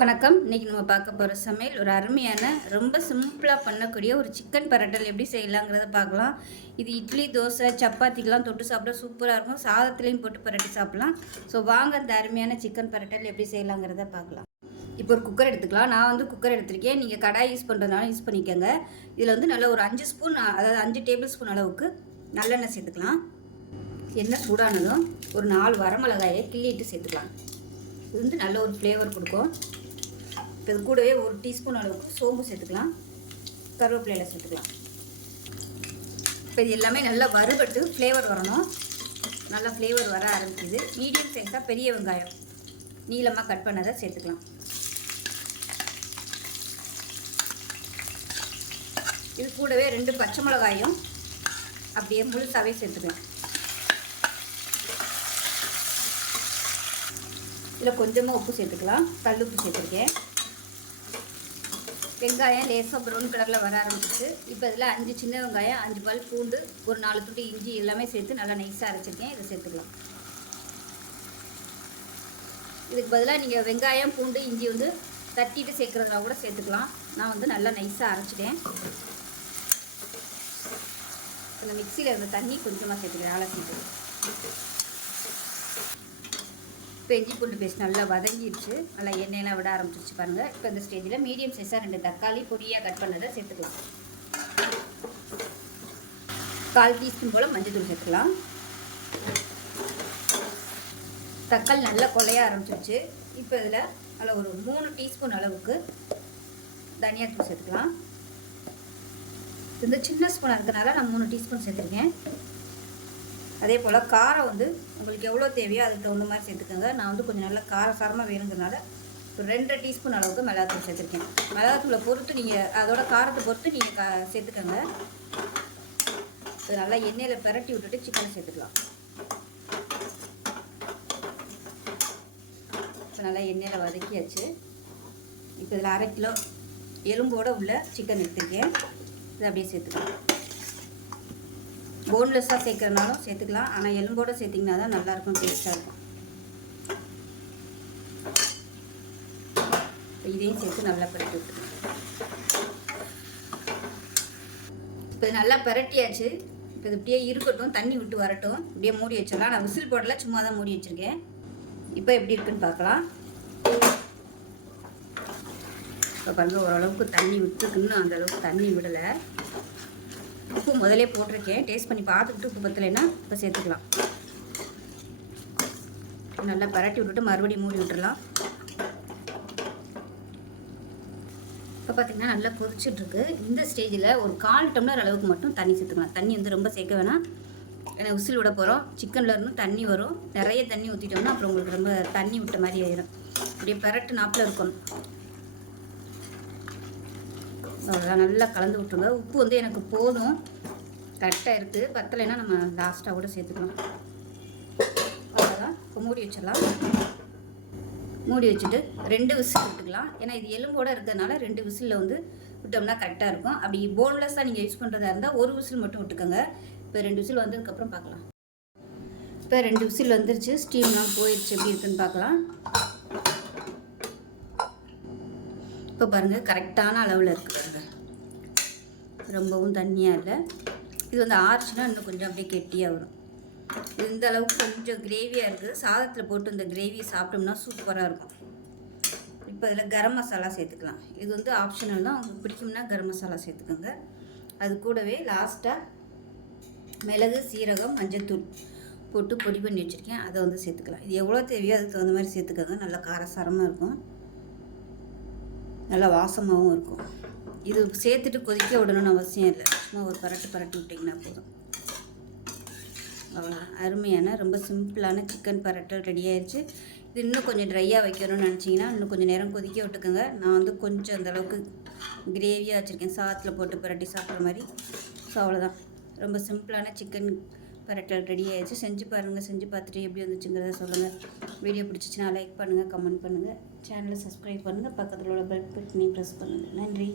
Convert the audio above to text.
வணக்கம். இன்றைக்கி நம்ம பார்க்க போகிற சமையல் ஒரு அருமையான ரொம்ப சிம்பிளாக பண்ணக்கூடிய ஒரு சிக்கன் பரட்டல் எப்படி செய்யலாங்கிறத பார்க்கலாம். இது இட்லி, தோசை, சப்பாத்திக்கெலாம் தொட்டு சாப்பிட சூப்பராக இருக்கும். சாதத்துலேயும் போட்டு பரட்டி சாப்பிட்லாம். ஸோ வாங்க அந்த அருமையான சிக்கன் பரட்டல் எப்படி செய்யலாங்கிறத பார்க்கலாம். இப்போ ஒரு குக்கர் எடுத்துக்கலாம். நான் வந்து குக்கர் எடுத்திருக்கேன். நீங்கள் கடாய் யூஸ் பண்ணுறதுனால யூஸ் பண்ணிக்கோங்க. இதில் வந்து நல்ல ஒரு 5 ஸ்பூன், அதாவது 5 டேபிள் ஸ்பூன் அளவுக்கு நல்லெண்ணெய் சேர்த்துக்கலாம். எண்ணெய் சூடானதும் ஒரு 4 வரமிளகாயை கிள்ளிட்டு சேர்த்துக்கலாம். இது வந்து நல்ல ஒரு ஃப்ளேவர் கொடுக்கும். இப்போ இது கூடவே ஒரு டீஸ்பூன் அளவுக்கு சோம்பு சேர்த்துக்கலாம். கருவேப்பிலையில் சேர்த்துக்கலாம். இப்போ இது எல்லாமே நல்லா வறுபட்டு ஃப்ளேவர் வரணும். நல்லா ஃப்ளேவர் வர ஆரம்பிக்குது. மீடியம் சைஸாக பெரிய வெங்காயம் நீளமாக கட் பண்ணதை சேர்த்துக்கலாம். இது கூடவே 2 பச்சை மிளகாயும் அப்படியே முழுசாகவே சேர்த்துக்கலாம். இதில் கொஞ்சமாக உப்பு சேர்த்துக்கலாம். கல் உப்பு சேர்த்துருக்கேன். வெங்காயம் லேசாக ப்ரௌன் கலரில் வர ஆரம்பிச்சிச்சு. இப்போ இதில் 5 சின்ன வெங்காயம், 5 பல் பூண்டு, ஒரு 4 துண்டு இஞ்சி எல்லாமே சேர்த்து நல்லா நைஸாக அரைச்சிருக்கேன். இதை சேர்த்துக்கலாம். இதுக்கு பதிலாக நீங்கள் வெங்காயம், பூண்டு, இஞ்சி வந்து தட்டிட்டு சேர்க்குறதுனா கூட சேர்த்துக்கலாம். நான் வந்து நல்லா நைஸாக அரைச்சிட்டேன். இந்த மிக்சியில் இருந்த தண்ணி கொஞ்சமாக சேர்த்துக்கிறேன். அலசிட்டு இப்போ இஞ்சி பூண்டு பேஸ்ட் நல்லா வதங்கிடுச்சு. நல்லா எண்ணெயெல்லாம் விட ஆரம்பிச்சிருச்சு பாருங்கள். இப்போ இந்த ஸ்டேஜில் மீடியம் சைஸாக 2 தக்காளி பொடியாக கட் பண்ணதை சேர்த்துக்கலாம். 1/4 டீஸ்பூன் போல் மஞ்சள் தூள் சேர்த்துக்கலாம். தக்காளி நல்லா கொலைய ஆரம்பிச்சிருச்சு. இப்போ இதில் நல்லா ஒரு 3 டீஸ்பூன் அளவுக்கு தனியாத்தூள் சேர்த்துக்கலாம். இந்த சின்ன ஸ்பூனாக இருக்கிறனால நான் 3 டீஸ்பூன் சேர்த்துருக்கேன். அதே போல் காரம் வந்து உங்களுக்கு எவ்வளோ தேவையோ அதுக்கு தகுந்த மாதிரி சேர்த்துக்கோங்க. நான் வந்து கொஞ்சம் நல்லா காரசாரமாக வேணுங்கிறனால ஒரு 2 டீஸ்பூன் அளவுக்கு மிளகாத்தூள் சேர்த்துருக்கேன். மிளகாத்தூளை பொறுத்து நீங்கள் அதோட காரத்தை பொறுத்து நீங்கள் சேர்த்துக்கோங்க. இது நல்லா எண்ணெயில் பிரட்டி விட்டுட்டு சிக்கனை சேர்த்துக்கலாம். இப்போ நல்லா எண்ணெயில் வதக்கியாச்சு. இப்போ இதில் 1/2 கிலோ எலும்போடு உள்ள சிக்கன் எடுத்துருக்கேன். இதை அப்படியே சேர்த்துக்கலாம். போன்லெஸ்ஸாக சேர்க்குறனாலும் சேர்த்துக்கலாம். ஆனால் எலும்போடு சேர்த்திங்கன்னா தான் நல்லாயிருக்கும், டேஸ்ட்டாக இருக்கும். இதையும் சேர்த்து நல்லா பிரட்டி விட்டுருக்கேன். இப்போ இது நல்லா பிரட்டியாச்சு. இப்போ இது இப்படியே இருக்கட்டும், தண்ணி விட்டு வரட்டும். இப்படியே மூடி வச்சிடலாம். நான் விசில் போடல, சும்மா தான் மூடி வச்சுருக்கேன். இப்போ எப்படி இருக்குன்னு பார்க்கலாம். இப்போ பாருங்கள், ஓரளவுக்கு தண்ணி விட்டுருக்குன்னு அந்தளவுக்கு தண்ணி விடலை. உப்பு முதலே போட்டிருக்கேன். டேஸ்ட் பண்ணி பார்த்துக்கிட்டு உப்பு பத்தலைன்னா இப்போ சேர்த்துக்கலாம். நல்லா பரட்டி விட்டுட்டு மறுபடியும் மூடி விட்டுடலாம். இப்போ பார்த்திங்கன்னா நல்லா கொதிச்சுட்ருக்கு. இந்த ஸ்டேஜில் ஒரு 1/4 டம்ளர் அளவுக்கு மட்டும் தண்ணி சேர்த்துக்கலாம். தண்ணி வந்து ரொம்ப சேர்க்க வேணாம். ஏன்னா விசில் விட போகிறோம். சிக்கனில் இருந்து தண்ணி வரும். நிறைய தண்ணி ஊற்றிட்டோம்னா அப்புறம் உங்களுக்கு ரொம்ப தண்ணி விட்ட மாதிரி ஆயிடும். அப்படியே பரட்டு நாப்பில் இருக்கணும். அவ்வளோதான், நல்லா கலந்து விட்டுருங்க. உப்பு வந்து எனக்கு போதும், கரெக்டாக இருக்குது. பத்தலைன்னா நம்ம லாஸ்ட்டாக கூட சேர்த்துக்கலாம். அவ்வளோதான். இப்போ மூடி வச்சிடலாம். மூடி வச்சுட்டு 2 விசில் விட்டுக்கலாம். ஏன்னா இது எலும்போடு இருக்கிறதுனால 2 விசிலில் வந்து விட்டோம்னா கரெக்டாக இருக்கும். அப்படி போன்லெஸ்ஸாக நீங்கள் யூஸ் பண்ணுறதா இருந்தால் 1 விசில் மட்டும் விட்டுக்கோங்க. இப்போ 2 விசில் வந்ததுக்கப்புறம் பார்க்கலாம். இப்போ 2 விசில் வந்துருச்சு. ஸ்டீம்லாம் போயிடுச்சு. எப்படி இருக்குன்னு பார்க்கலாம். இப்போ பாருங்கள், கரெக்டான அளவில் இருக்குது பாருங்கள். ரொம்பவும் தண்ணியாக இல்லை. இது வந்து ஆறுச்சுன்னா இன்னும் கொஞ்சம் அப்படியே கெட்டியாக வரும். இது இந்த அளவுக்கு கொஞ்சம் கிரேவியாக இருக்குது. சாதத்தில் போட்டு இந்த கிரேவியை சாப்பிட்டோம்னா சூப்பராக இருக்கும். இப்போ இதில் கரம் மசாலா சேர்த்துக்கலாம். இது வந்து ஆப்ஷனல் தான். உங்களுக்கு பிடிக்கும்னா கரம் மசாலா சேர்த்துக்கோங்க. அது கூடவே லாஸ்ட்டாக மிளகு, சீரகம், மஞ்சள்தூள் போட்டு பொடி பண்ணி வச்சுருக்கேன். அதை வந்து சேர்த்துக்கலாம். இது எவ்வளோ தேவையோ அதுக்கு தகுந்த மாதிரி சேர்த்துக்கோங்க. நல்லா காரசாரமாக இருக்கும், நல்லா வாசமாகவும் இருக்கும். இது சேர்த்துட்டு கொதிக்க விடணும்னு அவசியம் இல்லை. சும்மா ஒரு பரட்டி விட்டிங்கன்னா போதும். அவ்வளோ அருமையான ரொம்ப சிம்பிளான சிக்கன் பரட்டல் ரெடி ஆயிடுச்சு. இது இன்னும் கொஞ்சம் ட்ரையாக வைக்கணும்னு நினச்சிங்கன்னா இன்னும் கொஞ்சம் நேரம் கொதிக்க விட்டுக்கோங்க. நான் வந்து கொஞ்சம் அந்தளவுக்கு கிரேவியாக வச்சுருக்கேன், சாதத்தில் போட்டு பரட்டி சாப்பிட்ற மாதிரி. ஸோ அவ்வளோதான், ரொம்ப சிம்பிளான சிக்கன் பரட்டல் ரெடி ஆயிடுச்சு. செஞ்சு பாருங்கள். செஞ்சு பார்த்துட்டு எப்படி வந்துச்சுங்கிறத சொல்லுங்கள். வீடியோ பிடிச்சிச்சின்னா லைக் பண்ணுங்கள், கமெண்ட் பண்ணுங்கள், சேனலை சப்ஸ்கிரைப் பண்ணுங்கள், பக்கத்தில் உள்ள பெல் பட்டனையும் ப்ரெஸ் பண்ணுங்கள். நன்றி.